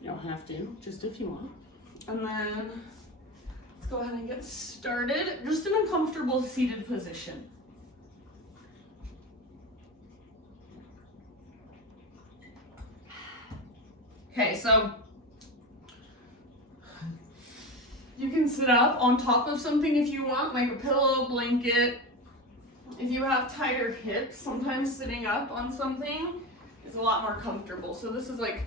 You don't have to, just if you want. And then let's go ahead and get started. Just in a comfortable seated position. Okay, so you can sit up on top of something if you want, like a pillow, blanket. If you have tighter hips, sometimes sitting up on something is a lot more comfortable. So this is like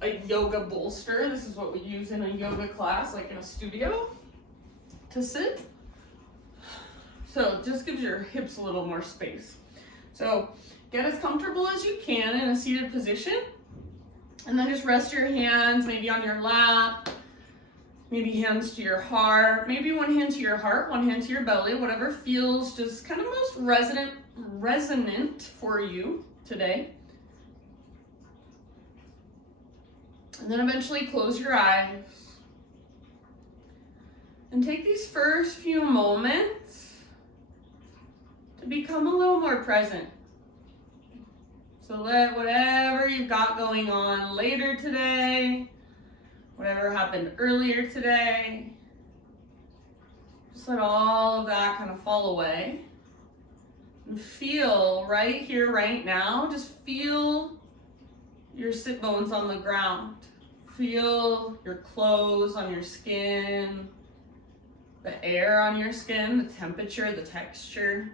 a yoga bolster. This is what we use in a yoga class, like in a studio, to sit. So it just gives your hips a little more space. So get as comfortable as you can in a seated position. And then just rest your hands maybe on your lap, maybe hands to your heart, maybe one hand to your heart, one hand to your belly, whatever feels just kind of most resonant for you today. And then eventually close your eyes. And take these first few moments to become a little more present. So let whatever you've got going on later today, whatever happened earlier today, just let all of that kind of fall away. And feel right here, right now, just feel your sit bones on the ground. Feel your clothes on your skin, the air on your skin, the temperature, the texture.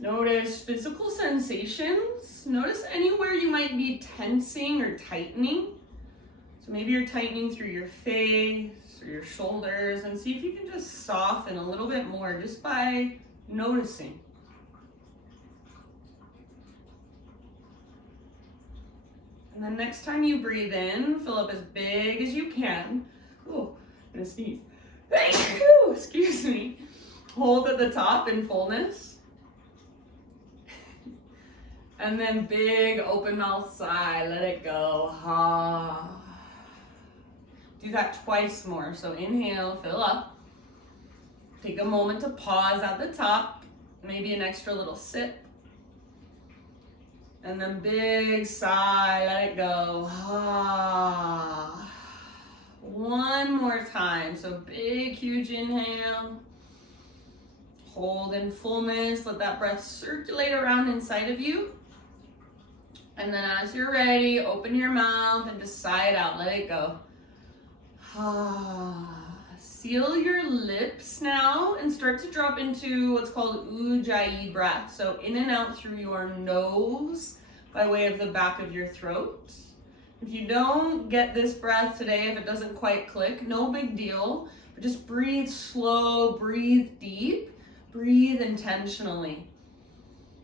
Notice physical sensations. Notice anywhere you might be tensing or tightening. So maybe you're tightening through your face or your shoulders, and see if you can just soften a little bit more just by noticing. And then next time you breathe in, fill up as big as you can. Oh, I'm gonna sneeze. Excuse me. Hold at the top in fullness. And then big open mouth sigh, let it go. Ha. Do that twice more. So inhale, fill up. Take a moment to pause at the top, maybe an extra little sip. And then big sigh, let it go. Ha. One more time. So big, huge inhale. Hold in fullness. Let that breath circulate around inside of you. And then as you're ready, open your mouth and just sigh it out. Let it go. Seal your lips now and start to drop into what's called Ujjayi breath. So in and out through your nose by way of the back of your throat. If you don't get this breath today, if it doesn't quite click, no big deal. But just breathe slow, breathe deep, breathe intentionally.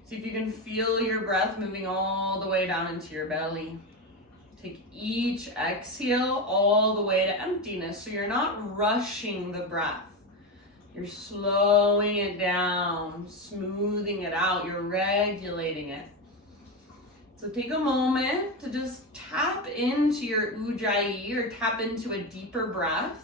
See if you can feel your breath moving all the way down into your belly. Take each exhale all the way to emptiness. So you're not rushing the breath. You're slowing it down, smoothing it out. You're regulating it. So take a moment to just tap into your Ujjayi or tap into a deeper breath.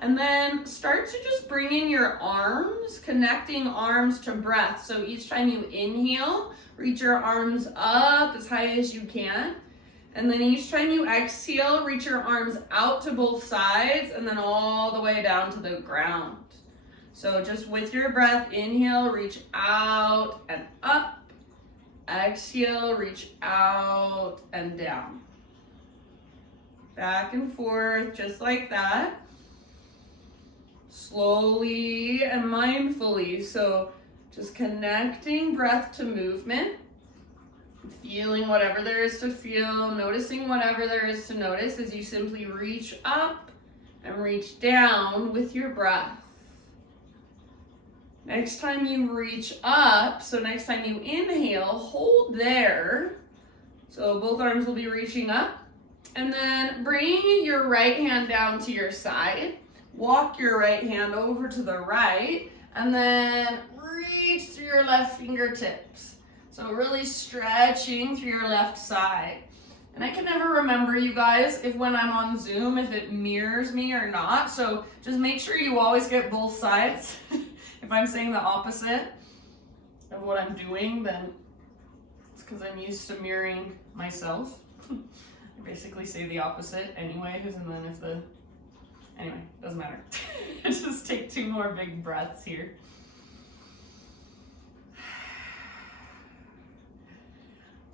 And then start to just bring in your arms, connecting arms to breath. So each time you inhale, reach your arms up as high as you can. And then each time you exhale, reach your arms out to both sides and then all the way down to the ground. So just with your breath, inhale, reach out and up. Exhale, reach out and down. Back and forth, just like that. Slowly and mindfully. So just connecting breath to movement. Feeling whatever there is to feel, noticing whatever there is to notice as you simply reach up and reach down with your breath. Next time you reach up, so next time you inhale, hold there. So both arms will be reaching up. And then bring your right hand down to your side. Walk your right hand over to the right. And then reach through your left fingertips. So really stretching through your left side. And I can never remember, you guys, if when I'm on Zoom, if it mirrors me or not. So just make sure you always get both sides. If I'm saying the opposite of what I'm doing, then it's because I'm used to mirroring myself. I basically say the opposite anyways, and then if the, anyway, doesn't matter. Just take 2 more big breaths here.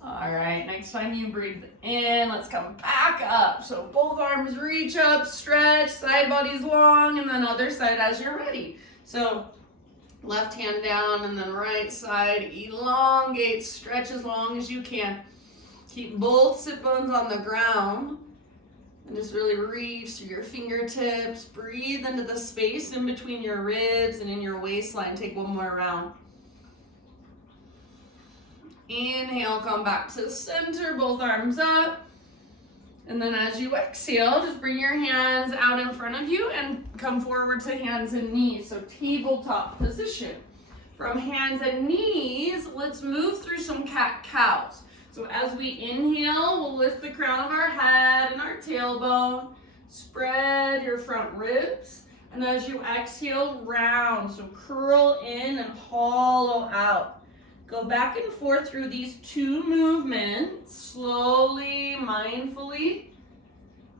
All right, next time you breathe in, let's come back up. So both arms reach up, stretch, side body's long, and then other side as you're ready. So left hand down and then right side, elongate, stretch as long as you can. Keep both sit bones on the ground and just really reach through your fingertips. Breathe into the space in between your ribs and in your waistline. Take 1 more round. Inhale, come back to center, both arms up. And then as you exhale, just bring your hands out in front of you and come forward to hands and knees. So tabletop position. From hands and knees, let's move through some cat-cows. So as we inhale, we'll lift the crown of our head and our tailbone. Spread your front ribs. And as you exhale, round. So curl in and hollow out. Go back and forth through these 2 movements, slowly, mindfully,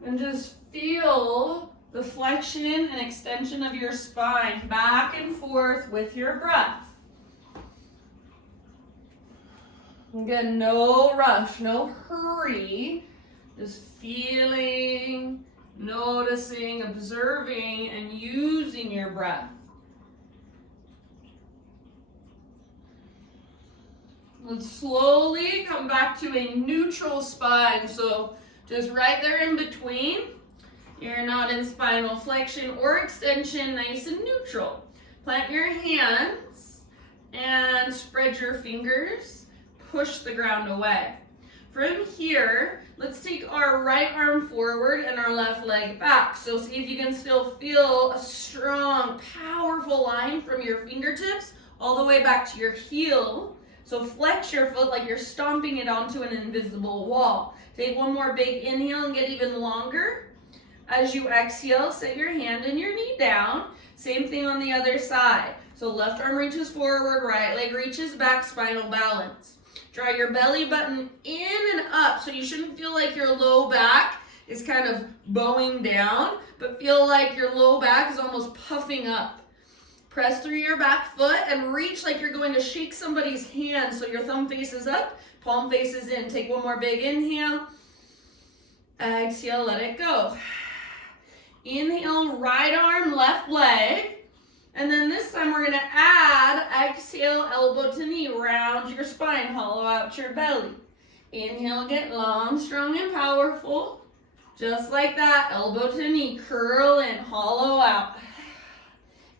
and just feel the flexion and extension of your spine, back and forth with your breath. Again, no rush, no hurry, just feeling, noticing, observing, and using your breath. Let's slowly come back to a neutral spine. So just right there in between. You're not in spinal flexion or extension, nice and neutral. Plant your hands and spread your fingers. Push the ground away. From here, let's take our right arm forward and our left leg back. So see if you can still feel a strong, powerful line from your fingertips all the way back to your heel. So flex your foot like you're stomping it onto an invisible wall. Take 1 more big inhale and get even longer. As you exhale, set your hand and your knee down. Same thing on the other side. So left arm reaches forward, right leg reaches back, spinal balance. Draw your belly button in and up, so you shouldn't feel like your low back is kind of bowing down, but feel like your low back is almost puffing up. Press through your back foot and reach like you're going to shake somebody's hand. So your thumb faces up, palm faces in. Take 1 more big inhale. Exhale, let it go. Inhale, right arm, left leg. And then this time we're going to add, exhale, elbow to knee. Round your spine, hollow out your belly. Inhale, get long, strong, and powerful. Just like that, elbow to knee, curl in, hollow out.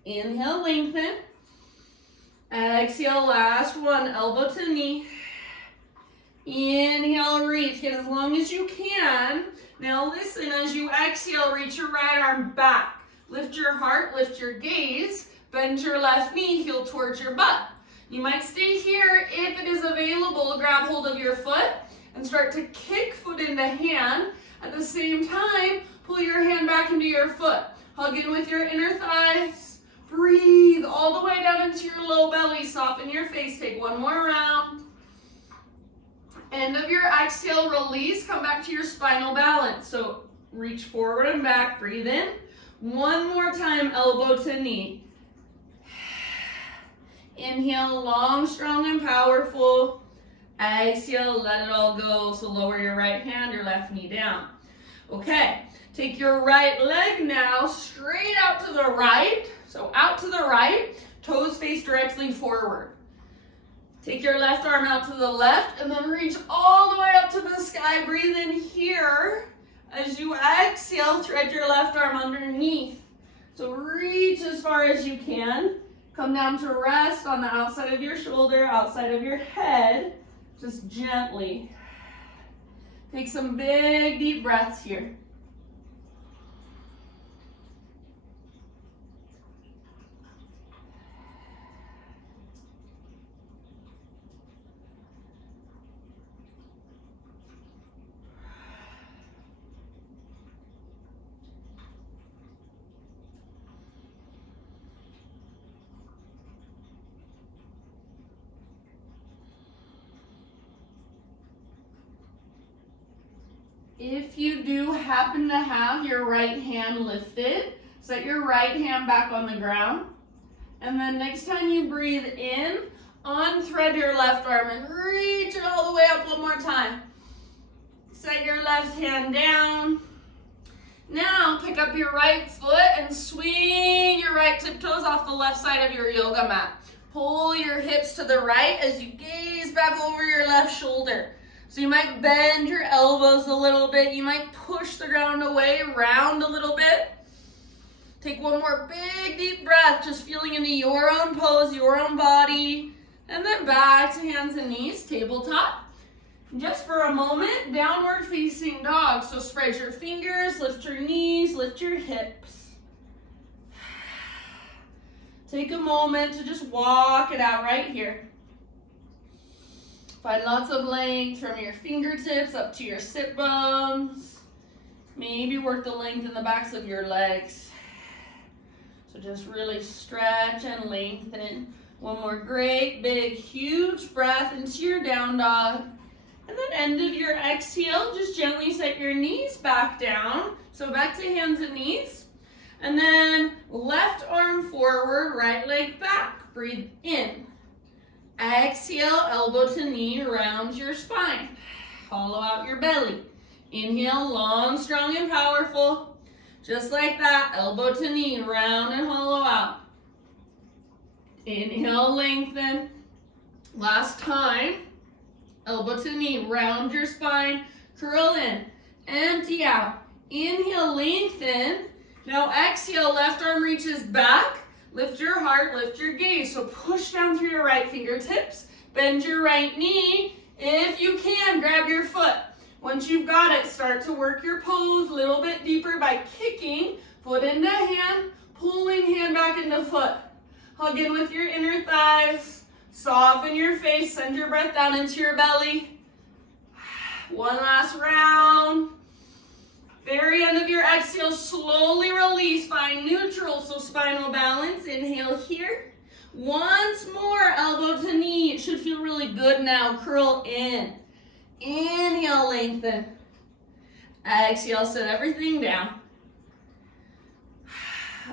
Inhale, lengthen. Exhale, last one, elbow to knee. Inhale, reach, get as long as you can. Now listen, as you exhale, reach your right arm back. Lift your heart, lift your gaze, bend your left knee, heel towards your butt. You might stay here if it is available. Grab hold of your foot and start to kick foot into hand. At the same time, pull your hand back into your foot. Hug in with your inner thighs. Breathe all the way down into your low belly. Soften your face. Take 1 more round. End of your exhale, release. Come back to your spinal balance. So reach forward and back. Breathe in. 1 more time, elbow to knee. Inhale, long, strong, and powerful. Exhale, let it all go. So lower your right hand, your left knee down. Okay, take your right leg now straight out to the right. So out to the right, toes face directly forward. Take your left arm out to the left and then reach all the way up to the sky. Breathe in here. As you exhale, thread your left arm underneath. So reach as far as you can. Come down to rest on the outside of your shoulder, outside of your head, just gently. Take some big, deep breaths here. If you do happen to have your right hand lifted, set your right hand back on the ground. And then next time you breathe in, unthread your left arm and reach it all the way up one more time. Set your left hand down. Now pick up your right foot and swing your right tiptoes off the left side of your yoga mat. Pull your hips to the right as you gaze back over your left shoulder. So you might bend your elbows a little bit. You might push the ground away, round a little bit. Take one more big deep breath, just feeling into your own pose, your own body. And then back to hands and knees, tabletop. Just for a moment, downward facing dog. So spread your fingers, lift your knees, lift your hips. Take a moment to just walk it out right here. Find lots of length from your fingertips up to your sit bones. Maybe work the length in the backs of your legs. So just really stretch and lengthen. One more great, big, huge breath into your down dog. And then end of your exhale, just gently set your knees back down. So back to hands and knees. And then left arm forward, right leg back. Breathe in. Exhale, elbow to knee, round your spine. Hollow out your belly. Inhale, long, strong, and powerful. Just like that, elbow to knee, round and hollow out. Inhale, lengthen. Last time. Elbow to knee, round your spine, curl in, empty out. Inhale, lengthen. Now exhale, left arm reaches back. Lift your heart, lift your gaze. So push down through your right fingertips. Bend your right knee. If you can, grab your foot. Once you've got it, start to work your pose a little bit deeper by kicking foot into hand, pulling hand back into foot. Hug in with your inner thighs. Soften your face, send your breath down into your belly. One last round. Very end of your exhale, slowly release, find neutral, so spinal balance. Inhale here. Once more, elbow to knee. It should feel really good now. Curl in. Inhale, lengthen. Exhale, set everything down.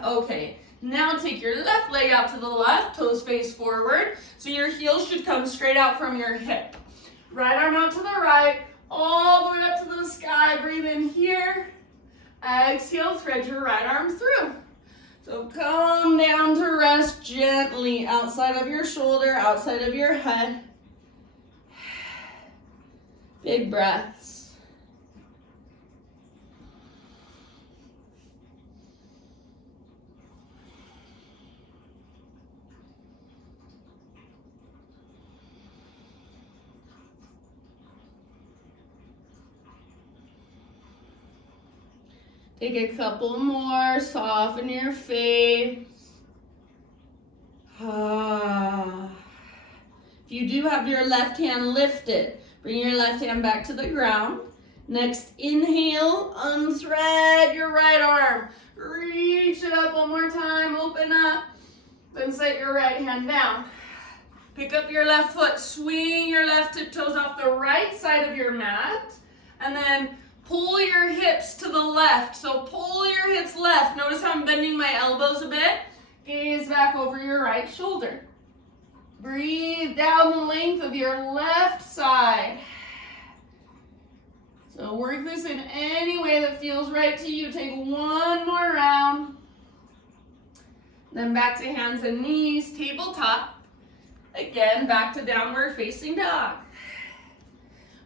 Okay. Now take your left leg out to the left, toes face forward. So your heels should come straight out from your hip. Right arm out to the right, all the way up to the sky. Breathe in here. Exhale, thread your right arm through. So come down to rest gently outside of your shoulder, outside of your head. Big breaths. Take a couple more, soften your face. If you do have your left hand lifted, bring your left hand back to the ground. Next, inhale, unthread your right arm. Reach it up one more time, open up. Then set your right hand down. Pick up your left foot, swing your left tiptoes off the right side of your mat. And then pull your hips to the left. So pull your hips left. Notice how I'm bending my elbows a bit. Gaze back over your right shoulder. Breathe down the length of your left side. So work this in any way that feels right to you. Take one more round. Then back to hands and knees, tabletop. Again, back to downward facing dog.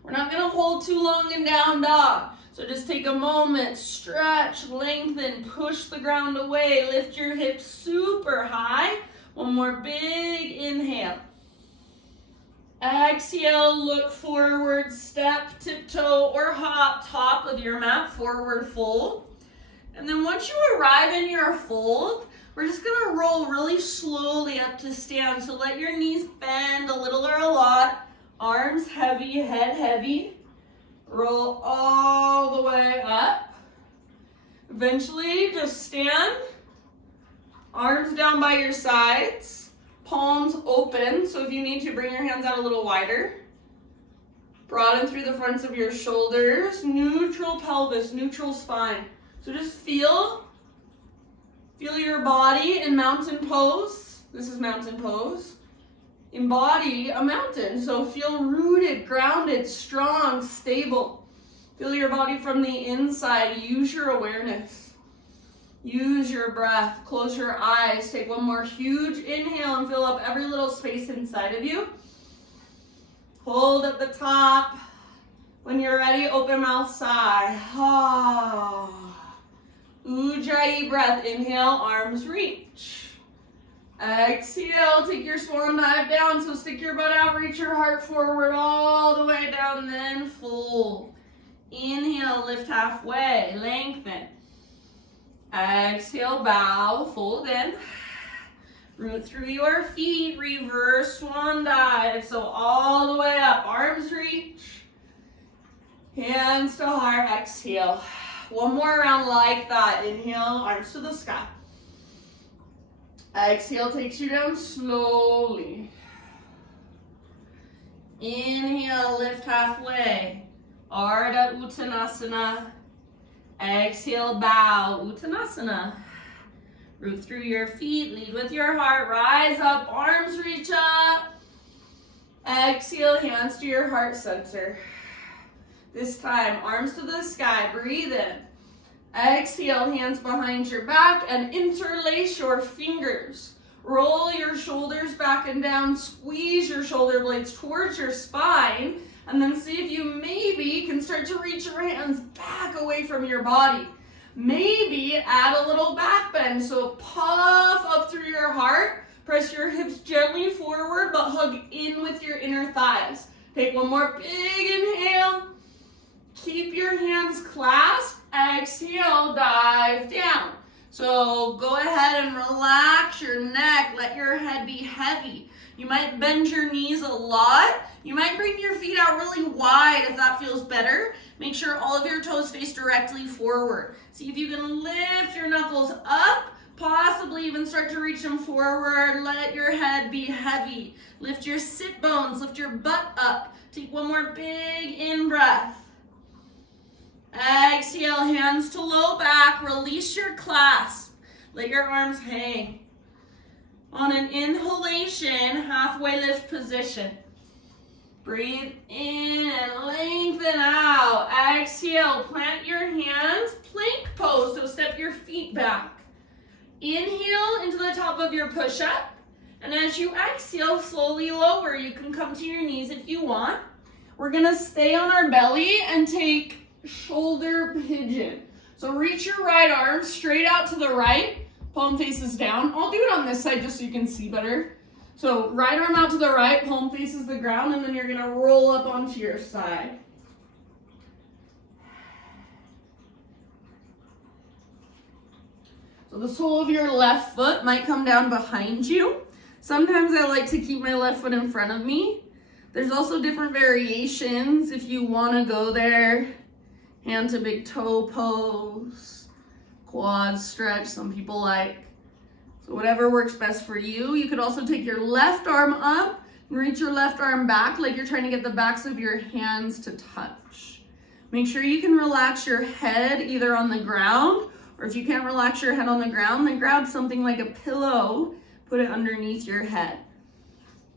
We're not going to hold too long in down dog. So just take a moment, stretch, lengthen, push the ground away, lift your hips super high. One more big inhale. Exhale, look forward, step, tiptoe, or hop, top of your mat, forward fold. And then once you arrive in your fold, we're just going to roll really slowly up to stand. So let your knees bend a little or a lot. Arms heavy, head heavy. Roll all the way up. Eventually, just stand. Arms down by your sides. Palms open. So if you need to, bring your hands out a little wider. Broaden through the fronts of your shoulders, neutral pelvis, neutral spine. So just feel your body in mountain pose. This is mountain pose. Embody a mountain. So feel rooted, grounded, strong, stable. Feel your body from the inside. Use your awareness. Use your breath. Close your eyes. Take one more huge inhale and fill up every little space inside of you. Hold at the top. When you're ready, open mouth, sigh. Ujjayi breath. Inhale, arms reach. Exhale, take your swan dive down. So stick your butt out, reach your heart forward all the way down, then fold. Inhale, lift halfway, lengthen. Exhale, bow, fold in. Root through your feet, reverse swan dive. So all the way up, arms reach. Hands to heart, exhale. One more round like that. Inhale, arms to the sky. Exhale takes you down slowly. Inhale, lift halfway. Ardha Uttanasana. Exhale, bow, Uttanasana. Root through your feet, lead with your heart. Rise up, arms reach up. Exhale, hands to your heart center. This time, arms to the sky, breathe in. Exhale, hands behind your back and interlace your fingers. Roll your shoulders back and down, squeeze your shoulder blades towards your spine, and then see if you maybe can start to reach your hands back away from your body. Maybe add a little back bend, so puff up through your heart, press your hips gently forward, but hug in with your inner thighs. Take one more big inhale. Keep your hands clasped. Exhale, dive down. So go ahead and relax your neck. Let your head be heavy. You might bend your knees a lot. You might bring your feet out really wide if that feels better. Make sure all of your toes face directly forward. See if you can lift your knuckles up, possibly even start to reach them forward. Let your head be heavy. Lift your sit bones, lift your butt up. Take one more big in breath. Exhale, hands to low back. Release your clasp. Let your arms hang. On an inhalation, halfway lift position. Breathe in and lengthen out. Exhale, plant your hands, plank pose, so step your feet back. Inhale into the top of your push-up, and as you exhale, slowly lower. You can come to your knees if you want. We're gonna stay on our belly and take shoulder pigeon. So reach your right arm straight out to the right, palm faces down. I'll do it on this side just so you can see better. So right arm out to the right, palm faces the ground, and then you're gonna roll up onto your side. So the sole of your left foot might come down behind you. Sometimes I like to keep my left foot in front of me. There's also different variations if you wanna go there. Hand to big toe pose, quad stretch, some people like. So whatever works best for you. You could also take your left arm up and reach your left arm back like you're trying to get the backs of your hands to touch. Make sure you can relax your head either on the ground, or if you can't relax your head on the ground, then grab something like a pillow, put it underneath your head.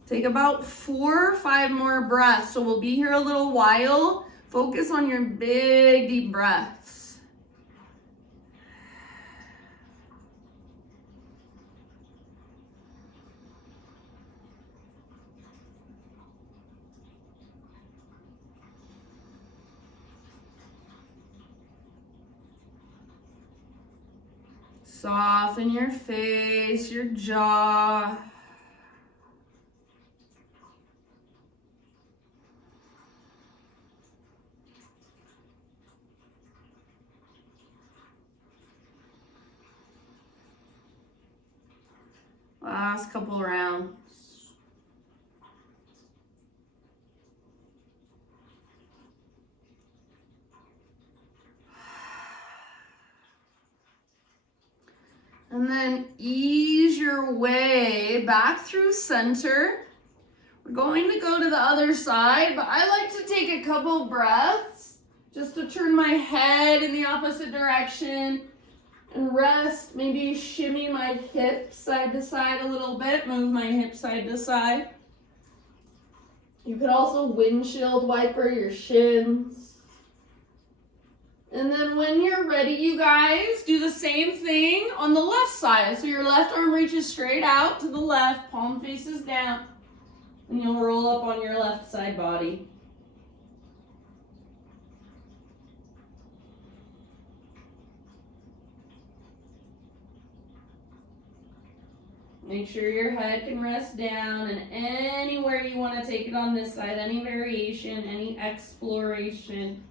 Take about 4 or 5 more breaths. So we'll be here a little while. Focus on your big, deep breaths. Soften your face, your jaw. Last couple rounds. And then ease your way back through center. We're going to go to the other side, but I like to take a couple breaths just to turn my head in the opposite direction and rest. Maybe shimmy my hips side to side a little bit, move my hips side to side. You could also windshield wiper your shins. And then when you're ready, you guys, do the same thing on the left side. So your left arm reaches straight out to the left, palm faces down, and you'll roll up on your left side body. Make sure your head can rest down, and anywhere you want to take it on this side, any variation, any exploration.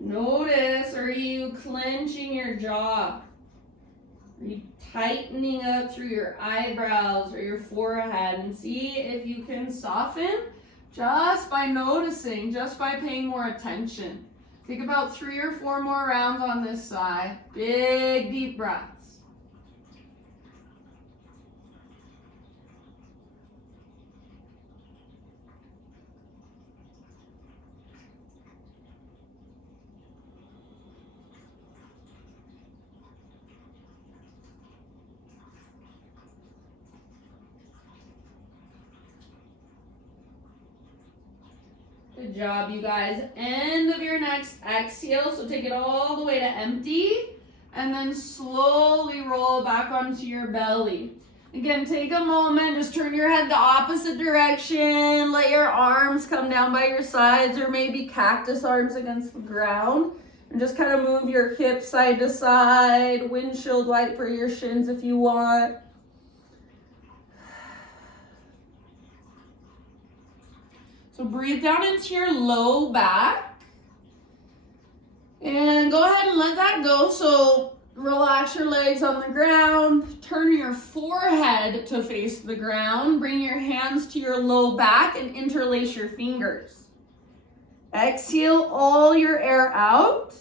Notice, are you clenching your jaw? Are you tightening up through your eyebrows or your forehead? And see if you can soften just by noticing, just by paying more attention. Take about 3 or 4 more rounds on this side. Big, deep breaths. Good job, you guys. End of your next exhale, so take it all the way to empty, and then slowly roll back onto your belly. Again, take a moment, just turn your head the opposite direction, let your arms come down by your sides, or maybe cactus arms against the ground, and just kind of move your hips side to side, windshield wiper your shins if you want. So breathe down into your low back and go ahead and let that go. So relax your legs on the ground, turn your forehead to face the ground, bring your hands to your low back and interlace your fingers. Exhale all your air out,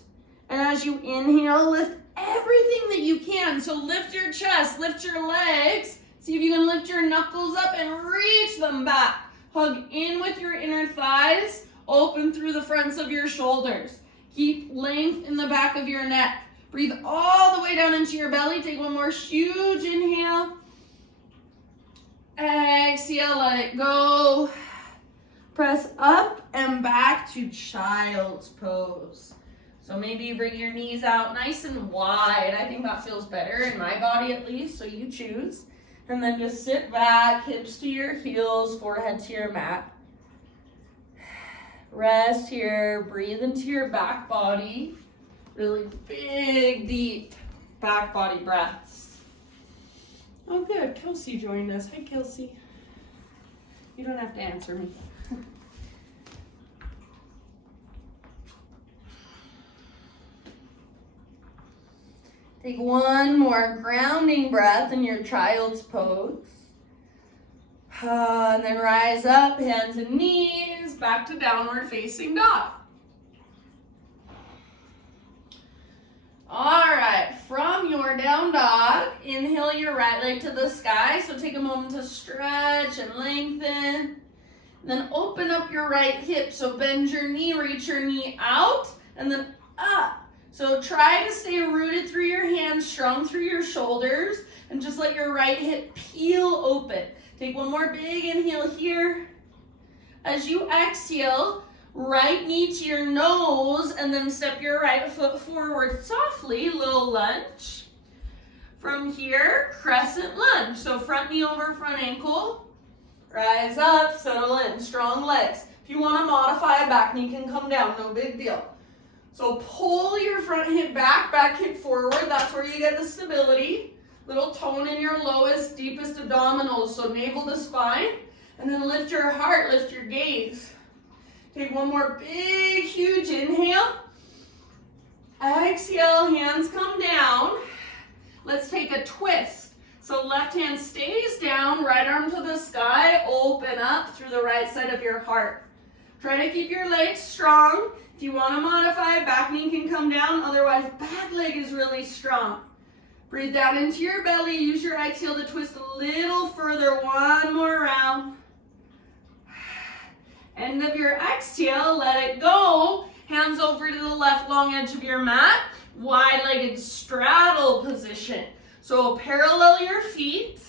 and as you inhale, lift everything that you can. So lift your chest, lift your legs, see if you can lift your knuckles up and reach them back. Hug in with your inner thighs, open through the fronts of your shoulders. Keep length in the back of your neck. Breathe all the way down into your belly. Take one more huge inhale. Exhale, let it go. Press up and back to child's pose. So maybe you bring your knees out nice and wide. I think that feels better in my body at least, so you choose. And then just sit back, hips to your heels, forehead to your mat. Rest here, breathe into your back body. Really big, deep back body breaths. Oh good, Kelsey joined us. Hi Kelsey. You don't have to answer me. Take one more grounding breath in your child's pose. And then rise up, hands and knees, back to downward facing dog. All right, from your down dog, inhale your right leg to the sky. So take a moment to stretch and lengthen. Then open up your right hip. So bend your knee, reach your knee out, and then up. So try to stay rooted through your hands, strong through your shoulders, and just let your right hip peel open. Take one more big inhale here. As you exhale, right knee to your nose, and then step your right foot forward softly, little lunge. From here, crescent lunge. So front knee over front ankle, rise up, settle in, strong legs. If you want to modify, back knee can come down, no big deal. So pull your front hip back hip forward. That's where you get the stability. Little tone in your lowest, deepest abdominals. So navel to spine. And then lift your heart, lift your gaze. Take one more big, huge inhale. Exhale, hands come down. Let's take a twist. So left hand stays down, right arm to the sky. Open up through the right side of your heart. Try to keep your legs strong. If you want to modify, back knee can come down, otherwise back leg is really strong. Breathe down into your belly, use your exhale to twist a little further, one more round. End of your exhale, let it go. Hands over to the left long edge of your mat, wide-legged straddle position. So parallel your feet,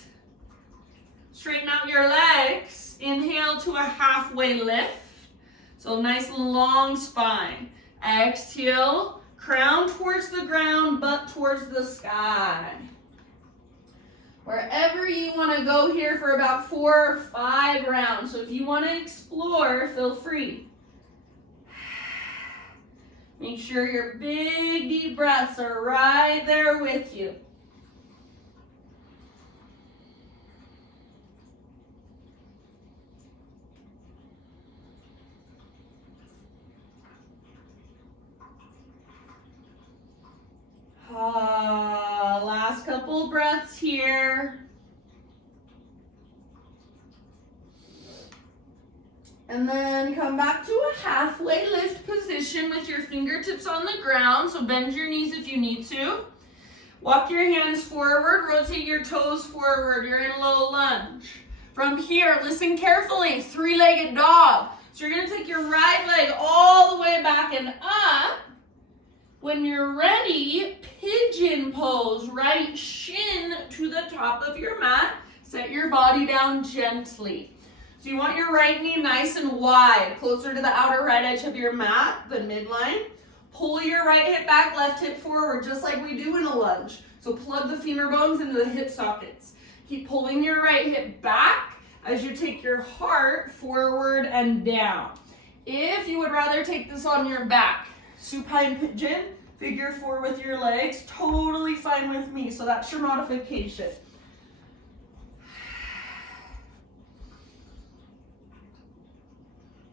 straighten out your legs, inhale to a halfway lift. So nice long spine. Exhale, crown towards the ground, butt towards the sky. Wherever you want to go here for about 4 or 5 rounds. So if you want to explore, feel free. Make sure your big deep breaths are right there with you. Last couple breaths here. And then come back to a halfway lift position with your fingertips on the ground. So bend your knees if you need to. Walk your hands forward, rotate your toes forward. You're in low lunge. From here, listen carefully, 3-legged dog. So you're gonna take your right leg all the way back and up. When you're ready, pigeon pose, right shin to the top of your mat. Set your body down gently. So you want your right knee nice and wide, closer to the outer right edge of your mat, the midline. Pull your right hip back, left hip forward, just like we do in a lunge. So plug the femur bones into the hip sockets. Keep pulling your right hip back as you take your heart forward and down. If you would rather take this on your back, supine pigeon, figure 4 with your legs, totally fine with me. So that's your modification.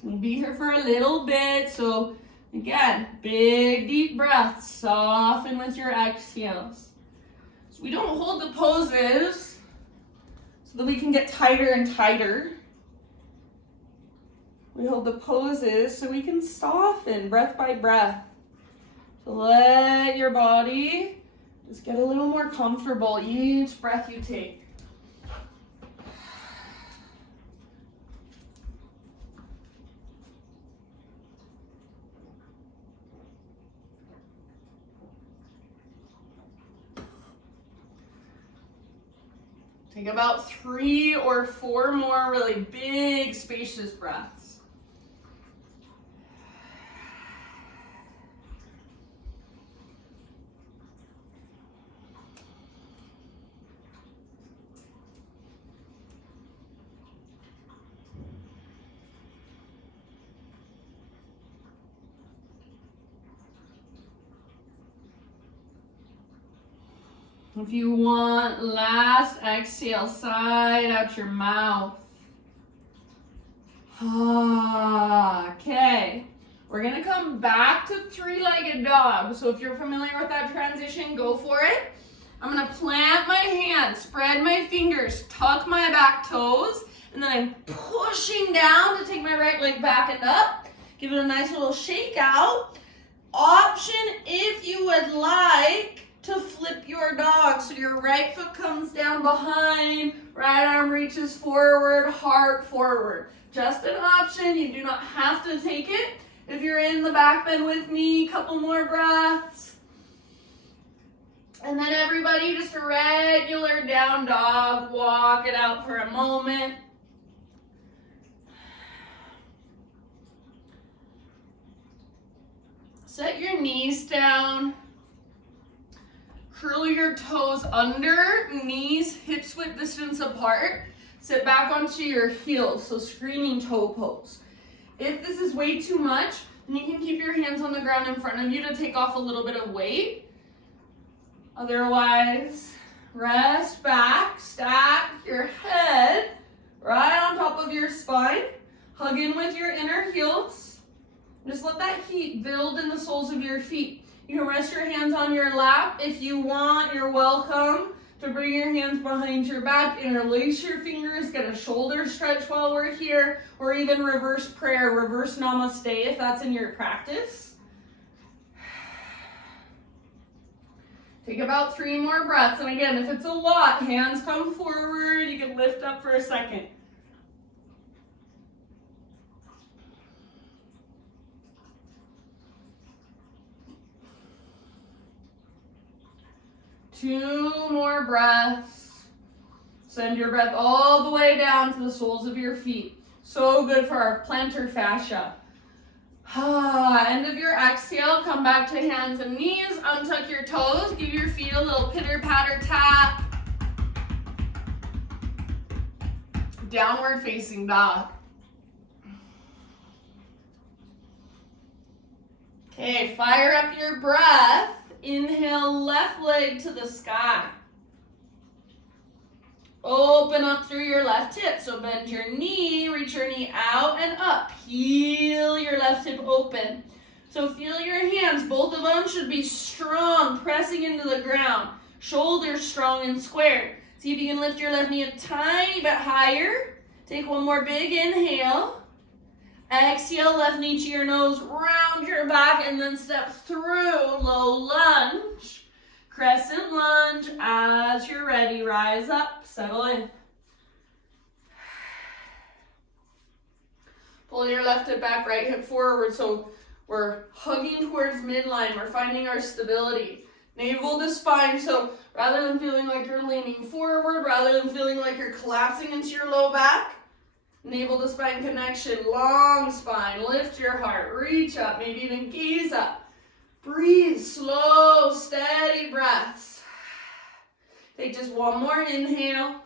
We'll be here for a little bit. So again, big deep breaths, soften with your exhales. So we don't hold the poses so that we can get tighter and tighter. We hold the poses so we can soften breath by breath. So let your body just get a little more comfortable each breath you take. Take about 3 or 4 more really big, spacious breaths. If you want, last exhale, side out your mouth. Okay, we're gonna come back to 3-legged dog. So if you're familiar with that transition, go for it. I'm gonna plant my hands, spread my fingers, tuck my back toes, and then I'm pushing down to take my right leg back and up. Give it a nice little shake out. Option if you would like to flip your dog. So your right foot comes down behind, right arm reaches forward, heart forward. Just an option, you do not have to take it. If you're in the back bend with me, couple more breaths. And then everybody, just a regular down dog, walk it out for a moment. Set your knees down. Curl your toes under, knees hips width distance apart. Sit back onto your heels, so screaming toe pose. If this is way too much, then you can keep your hands on the ground in front of you to take off a little bit of weight. Otherwise, rest back, stack your head right on top of your spine. Hug in with your inner heels. Just let that heat build in the soles of your feet. You can rest your hands on your lap if you want. You're welcome to bring your hands behind your back, interlace your fingers, get a shoulder stretch while we're here, or even reverse prayer, reverse namaste if that's in your practice. Take about 3 more breaths. And again, if it's a lot, hands come forward. You can lift up for a second. Two more breaths. Send your breath all the way down to the soles of your feet. So good for our plantar fascia. End of your exhale, come back to hands and knees, untuck your toes, give your feet a little pitter-patter tap. Downward facing dog. Okay, fire up your breath. Inhale, left leg to the sky. Open up through your left hip. So bend your knee, reach your knee out and up. Peel your left hip open. So feel your hands. Both of them should be strong, pressing into the ground. Shoulders strong and squared. See if you can lift your left knee a tiny bit higher. Take one more big inhale. Exhale, left knee to your nose, round your back, and then step through low lunge. Crescent lunge. As you're ready, rise up, settle in. Pull your left hip back, right hip forward, so we're hugging towards midline. We're finding our stability. Navel to spine, so rather than feeling like you're leaning forward, rather than feeling like you're collapsing into your low back, navel to spine connection, long spine, lift your heart, reach up, maybe even gaze up. Breathe, slow, steady breaths. Take just one more inhale.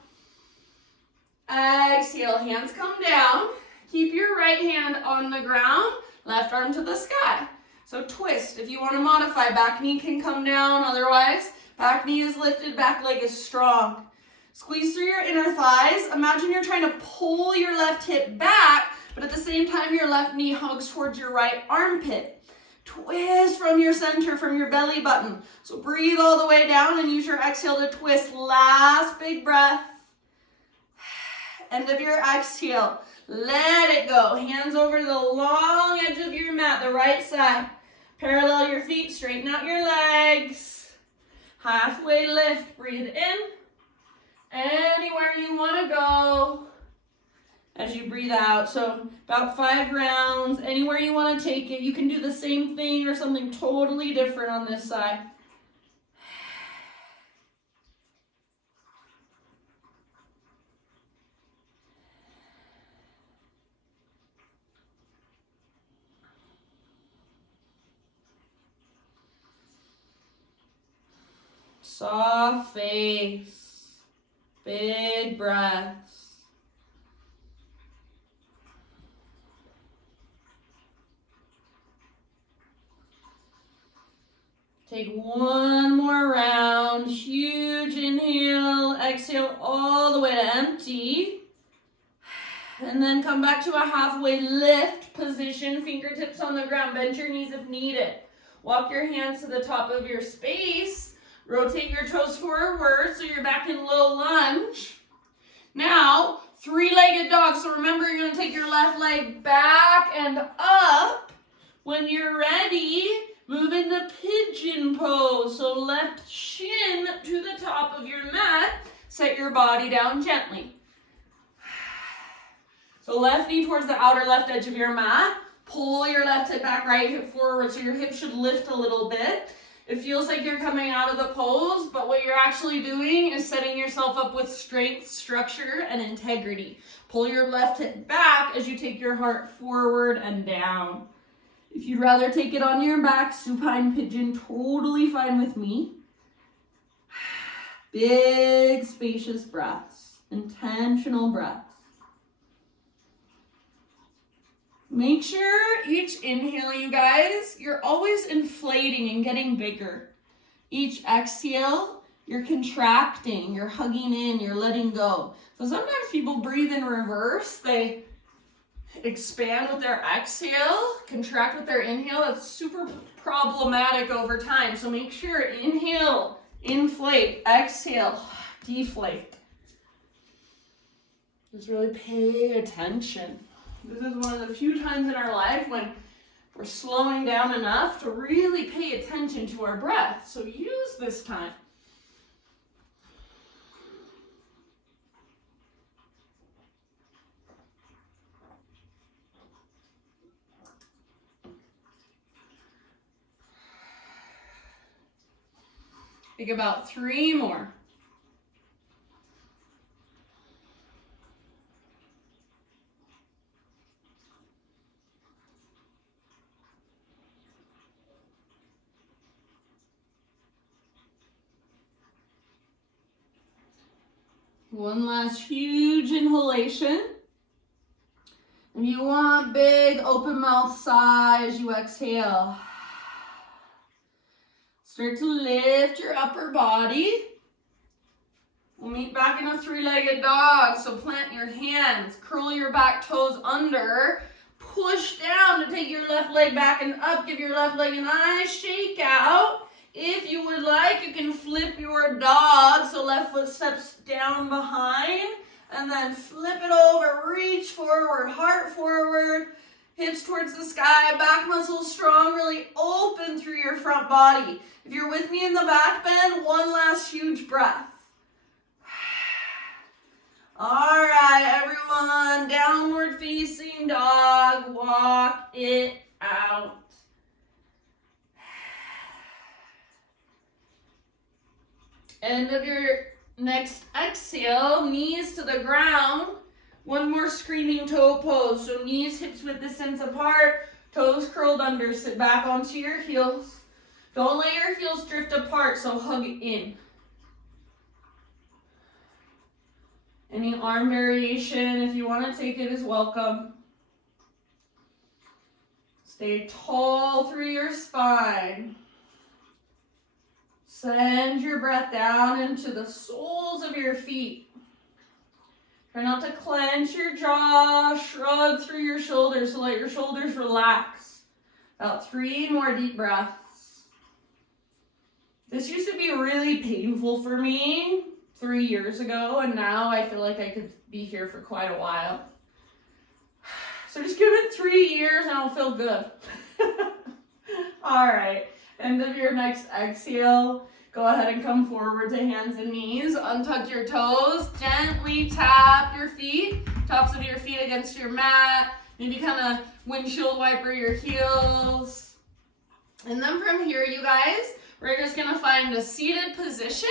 Exhale, hands come down. Keep your right hand on the ground, left arm to the sky. So twist. If you want to modify, back knee can come down. Otherwise, back knee is lifted, back leg is strong. Squeeze through your inner thighs. Imagine you're trying to pull your left hip back, but at the same time, your left knee hugs towards your right armpit. Twist from your center, from your belly button. So breathe all the way down and use your exhale to twist. Last big breath. End of your exhale. Let it go. Hands over the long edge of your mat, the right side. Parallel your feet, straighten out your legs. Halfway lift, breathe in. Anywhere you want to go as you breathe out. So about 5 rounds, anywhere you want to take it. You can do the same thing or something totally different on this side. Soft face, big breaths. Take one more round, huge inhale, exhale all the way to empty. And then come back to a halfway lift position, fingertips on the ground, bend your knees if needed. Walk your hands to the top of your space. Rotate your toes forward so you're back in low lunge. Now, 3-legged dog. So remember, you're going to take your left leg back and up. When you're ready, move into pigeon pose. So left shin to the top of your mat. Set your body down gently. So left knee towards the outer left edge of your mat. Pull your left hip back, right hip forward. So your hip should lift a little bit. It feels like you're coming out of the pose, but what you're actually doing is setting yourself up with strength, structure, and integrity. Pull your left hip back as you take your heart forward and down. If you'd rather take it on your back, supine pigeon, totally fine with me. Big, spacious breaths, intentional breaths. Make sure each inhale, you guys, you're always inflating and getting bigger. Each exhale, you're contracting, you're hugging in, you're letting go. So sometimes people breathe in reverse. They expand with their exhale, contract with their inhale. That's super problematic over time. So make sure, inhale, inflate, exhale, deflate. Just really pay attention. This is one of the few times in our life when we're slowing down enough to really pay attention to our breath. So use this time. Think about 3 more. One last huge inhalation. And you want big open mouth sigh as you exhale. Start to lift your upper body. We'll meet back in a 3-legged dog. So plant your hands, curl your back toes under, push down to take your left leg back and up. Give your left leg a nice shake out. If you would like, you can flip your dog. So left foot steps down behind and then flip it over, reach forward, heart forward, hips towards the sky, back muscles strong, really open through your front body. If you're with me in the back bend, one last huge breath. All right, everyone, downward facing dog, walk it out. End of your next exhale, knees to the ground. One more screaming toe pose. So knees, hips width distance apart, toes curled under. Sit back onto your heels. Don't let your heels drift apart, so hug in. Any arm variation, if you want to take it, is welcome. Stay tall through your spine. Send your breath down into the soles of your feet. Try not to clench your jaw, shrug through your shoulders, so let your shoulders relax. About 3 more deep breaths. This used to be really painful for me 3 years ago, and now I feel like I could be here for quite a while. So just give it 3 years and it'll feel good. All right, end of your next exhale. Go ahead and come forward to hands and knees. Untuck your toes. Gently tap your feet, tops of your feet against your mat. Maybe kind of windshield wiper your heels. And then from here, you guys, we're just going to find a seated position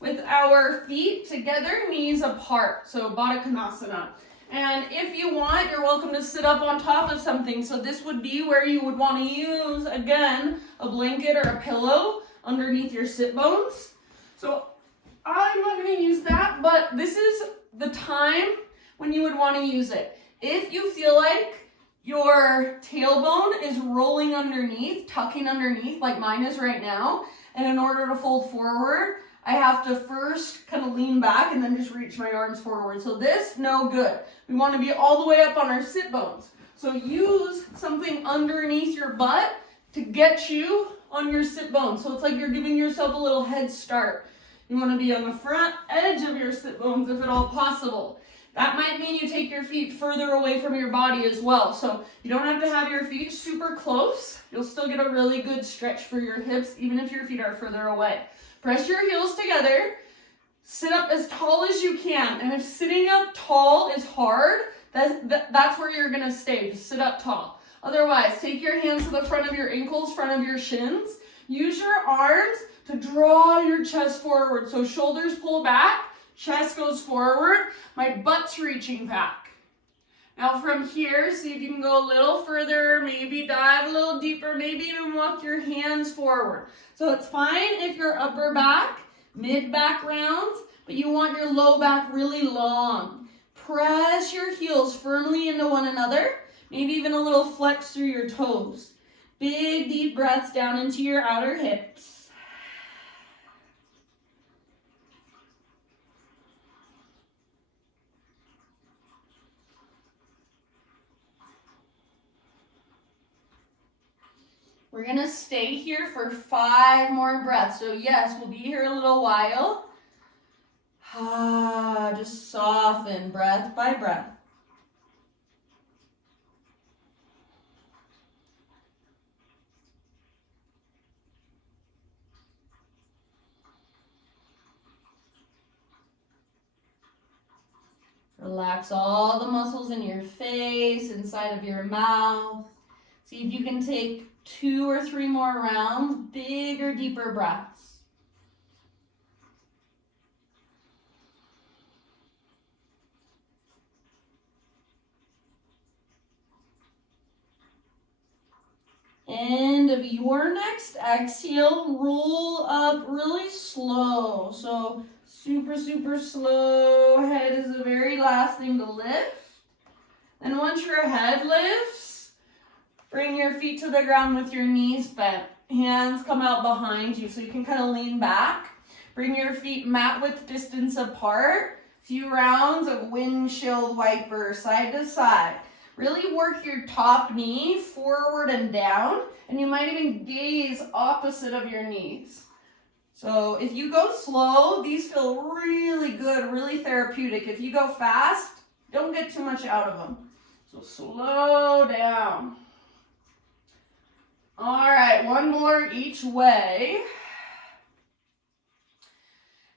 with our feet together, knees apart. So Baddha Konasana. And if you want, you're welcome to sit up on top of something. So this would be where you would want to use, again, a blanket or a pillow underneath your sit bones. So I'm not going to use that, but this is the time when you would want to use it. If you feel like your tailbone is rolling underneath, tucking underneath, like mine is right now, and in order to fold forward, I have to first kind of lean back and then just reach my arms forward. So this, no good. We want to be all the way up on our sit bones. So use something underneath your butt to get you on your sit bones. So it's like you're giving yourself a little head start. You want to be on the front edge of your sit bones if at all possible. That might mean you take your feet further away from your body as well. So you don't have to have your feet super close. You'll still get a really good stretch for your hips, even if your feet are further away. Press your heels together. Sit up as tall as you can. And if sitting up tall is hard, that's where you're going to stay. Just sit up tall. Otherwise, take your hands to the front of your ankles, front of your shins. Use your arms to draw your chest forward. So shoulders pull back, chest goes forward, my butt's reaching back. Now from here, see if you can go a little further, maybe dive a little deeper, maybe even walk your hands forward. So it's fine if your upper back, mid back rounds, but you want your low back really long. Press your heels firmly into one another, maybe even a little flex through your toes. Big deep breaths down into your outer hips. We're going to stay here for 5 more breaths. So yes, we'll be here a little while. Just soften breath by breath. Relax all the muscles in your face, inside of your mouth. See if you can take 2 or 3 more rounds, bigger, deeper breaths. End of your next exhale, roll up really slow. So super, super slow. Head is the very last thing to lift. And once your head lifts, bring your feet to the ground with your knees bent. Hands come out behind you so you can kind of lean back. Bring your feet mat width distance apart. Few rounds of windshield wiper side to side. Really work your top knee forward and down, and you might even gaze opposite of your knees. So if you go slow, these feel really good, really therapeutic. If you go fast, don't get too much out of them. So slow down. All right, one more each way.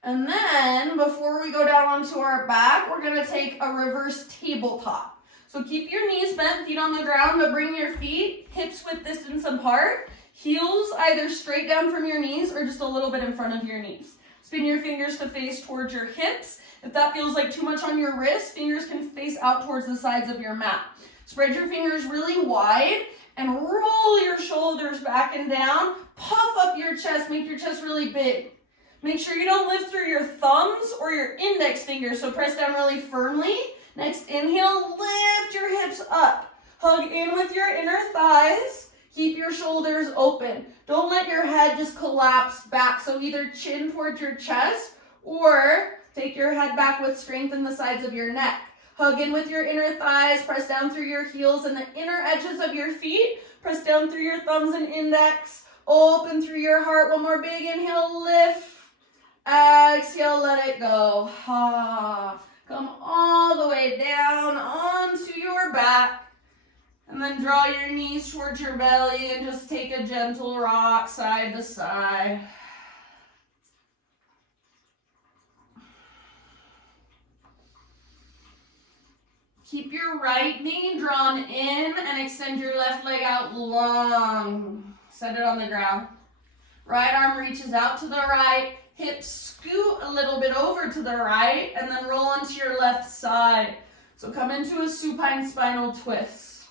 And then before we go down onto our back, we're gonna take a reverse tabletop. So keep your knees bent, feet on the ground, but bring your feet hips width distance apart. Heels either straight down from your knees or just a little bit in front of your knees. Spin your fingers to face towards your hips. If that feels like too much on your wrist, fingers can face out towards the sides of your mat. Spread your fingers really wide and roll your shoulders back and down. Puff up your chest, make your chest really big. Make sure you don't lift through your thumbs or your index fingers, so press down really firmly. Next inhale, lift your hips up. Hug in with your inner thighs. Keep your shoulders open. Don't let your head just collapse back, so either chin towards your chest or take your head back with strength in the sides of your neck. Hug in with your inner thighs, press down through your heels and the inner edges of your feet. Press down through your thumbs and index. Open through your heart. One more big inhale, lift. Exhale, let it go. Come all the way down onto your back. And then draw your knees towards your belly and just take a gentle rock side to side. Keep your right knee drawn in and extend your left leg out long. Set it on the ground. Right arm reaches out to the right. Hips scoot a little bit over to the right and then roll onto your left side. So come into a supine spinal twist.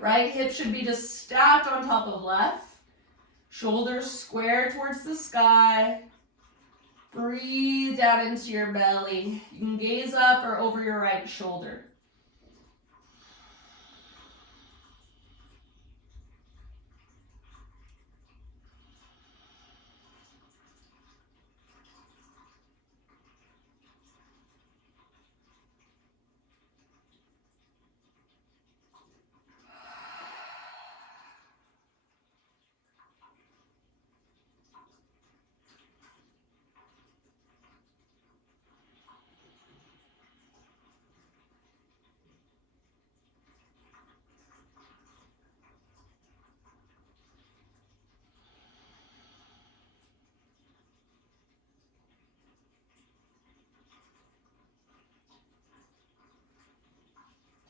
Right hip should be just stacked on top of left. Shoulders square towards the sky. Breathe down into your belly. You can gaze up or over your right shoulder.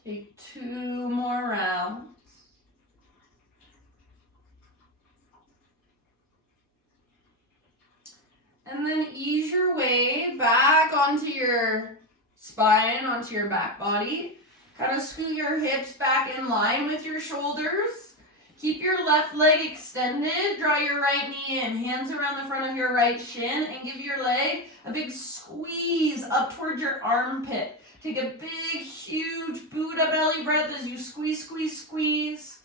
Take 2 more rounds. And then ease your way back onto your spine, onto your back body. Kind of scoot your hips back in line with your shoulders. Keep your left leg extended. Draw your right knee in. Hands around the front of your right shin and give your leg a big squeeze up towards your armpit. Take a big, huge Buddha belly breath as you squeeze, squeeze, squeeze.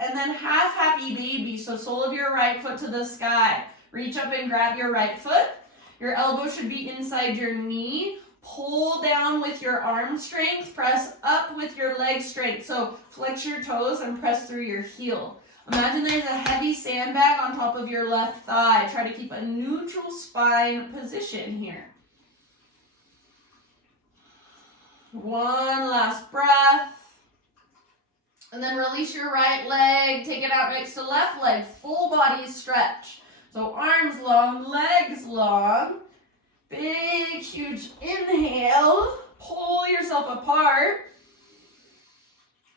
And then half happy baby, so sole of your right foot to the sky. Reach up and grab your right foot. Your elbow should be inside your knee. Pull down with your arm strength. Press up with your leg strength. So flex your toes and press through your heel. Imagine there's a heavy sandbag on top of your left thigh. Try to keep a neutral spine position here. One last breath. And then release your right leg. Take it out next to left leg. Full body stretch. So arms long, legs long. Big, huge inhale. Pull yourself apart.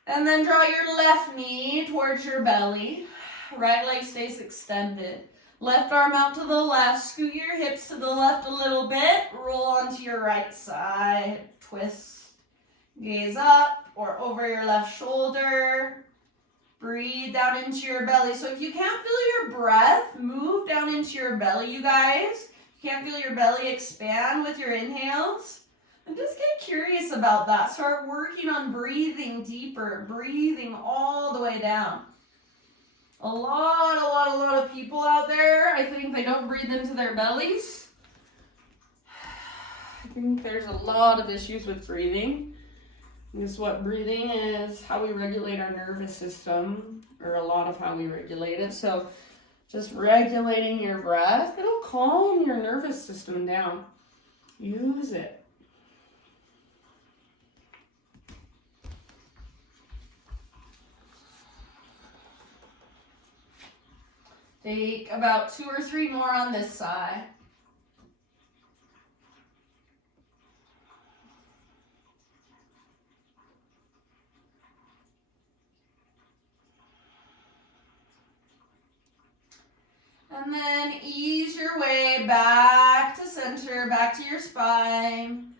And then draw your left knee towards your belly. Right leg stays extended. Left arm out to the left. Scoot your hips to the left a little bit. Roll onto your right side. Twist. Gaze up or over your left shoulder. Breathe down into your belly. So if you can't feel your breath, move down into your belly, you guys. If you can't feel your belly expand with your inhales, and just get curious about that. Start working on breathing deeper, breathing all the way down. A lot of people out there, I think they don't breathe into their bellies. I think there's a lot of issues with breathing. Guess what? Breathing is how we regulate our nervous system, or a lot of how we regulate it. So just regulating your breath, it'll calm your nervous system down. Use it. Take about 2 or 3 more on this side. And then ease your way back to center, back to your spine.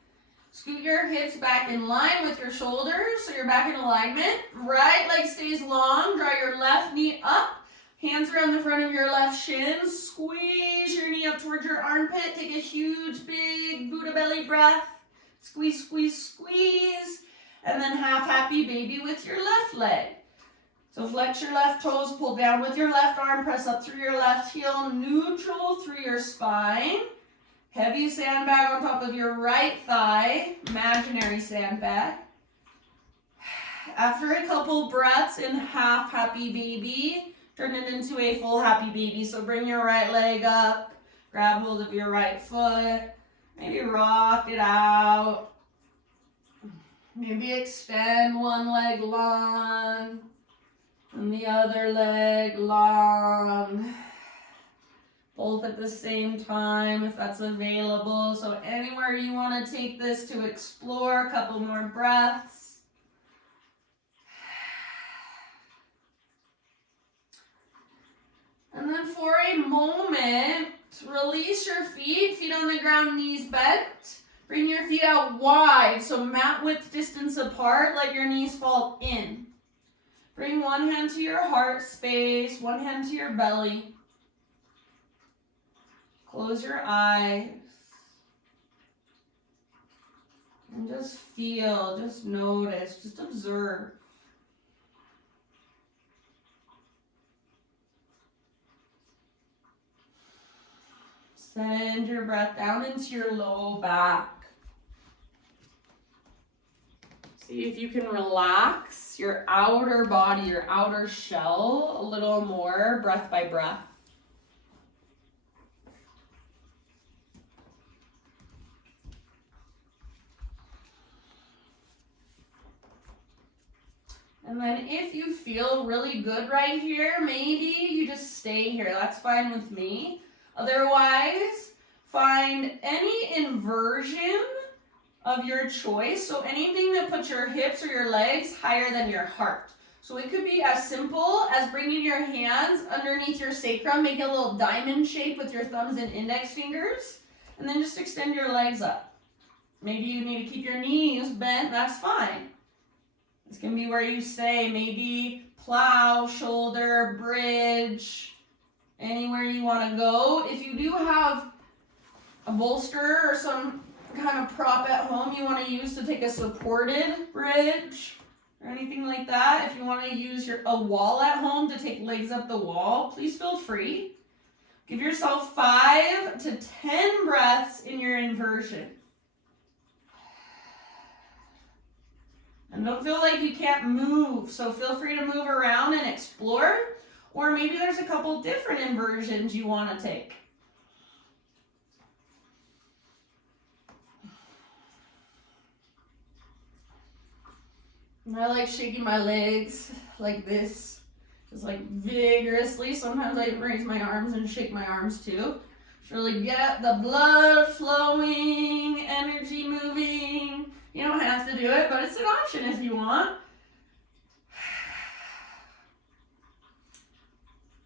Scoot your hips back in line with your shoulders so you're back in alignment. Right leg stays long. Draw your left knee up. Hands around the front of your left shin. Squeeze your knee up towards your armpit. Take a huge, big Buddha belly breath. Squeeze, squeeze, squeeze. And then half happy baby with your left leg. So flex your left toes, pull down with your left arm, press up through your left heel, neutral through your spine. Heavy sandbag on top of your right thigh, imaginary sandbag. After a couple breaths in half happy baby, turn it into a full happy baby. So bring your right leg up, grab hold of your right foot, maybe rock it out. Maybe extend one leg long and the other leg long. Both at the same time if that's available. So anywhere you want to take this to explore, a couple more breaths. And then for a moment, release your feet, feet on the ground, knees bent. Bring your feet out wide, so mat width distance apart, let your knees fall in. Bring one hand to your heart space, one hand to your belly. Close your eyes. And just feel, just notice, just observe. Send your breath down into your low back. See if you can relax your outer body, your outer shell a little more, breath by breath. And then if you feel really good right here, maybe you just stay here. That's fine with me. Otherwise, find any inversion of your choice. So anything that puts your hips or your legs higher than your heart. So it could be as simple as bringing your hands underneath your sacrum, make a little diamond shape with your thumbs and index fingers, and then just extend your legs up. Maybe you need to keep your knees bent, that's fine. This can be where you stay, maybe plow, shoulder, bridge, anywhere you want to go. If you do have a bolster or some kind of prop at home you want to use to take a supported bridge or anything like that, if you want to use a wall at home to take legs up the wall, please feel free. Give yourself 5 to 10 breaths in your inversion. And don't feel like you can't move, so feel free to move around and explore. Or maybe there's a couple different inversions you want to take. I like shaking my legs like this, just like vigorously. Sometimes I raise my arms and shake my arms too. Just really get the blood flowing, energy moving. You don't have to do it, but it's an option if you want.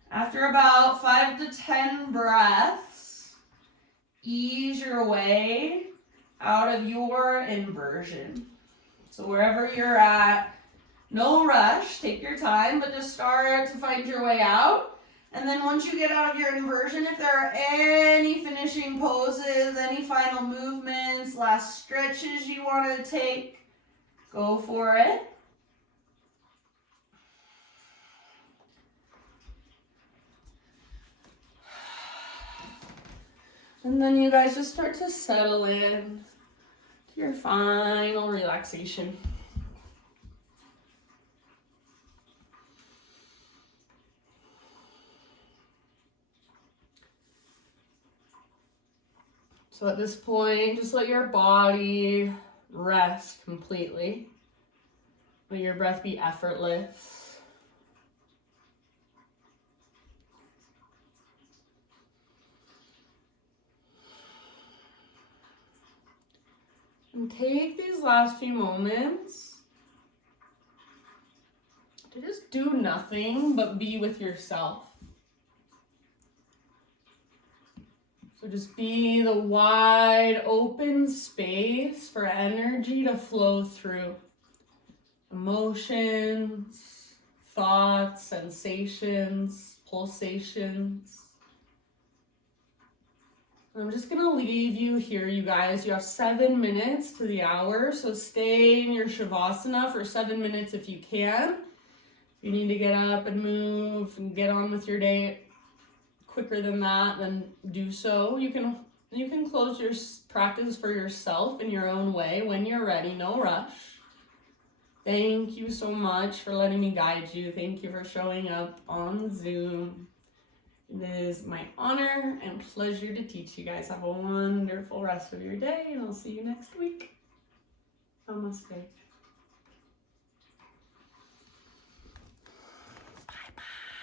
After about 5 to 10 breaths, ease your way out of your inversion. So wherever you're at, no rush, take your time, but just start to find your way out. And then once you get out of your inversion, if there are any finishing poses, any final movements, last stretches you want to take, go for it. And then you guys just start to settle in to your final relaxation. So at this point, just let your body rest completely. Let your breath be effortless. And take these last few moments to just do nothing but be with yourself. So just be the wide open space for energy to flow through. Emotions, thoughts, sensations, pulsations. I'm just gonna leave you here, you guys. You have 7 minutes to the hour, so stay in your Shavasana for 7 minutes if you can. If you need to get up and move and get on with your day quicker than that, then do so. You can close your practice for yourself in your own way when you're ready, no rush. Thank you so much for letting me guide you. Thank you for showing up on Zoom. It is my honor and pleasure to teach you guys. Have a wonderful rest of your day, and I'll see you next week. Namaste.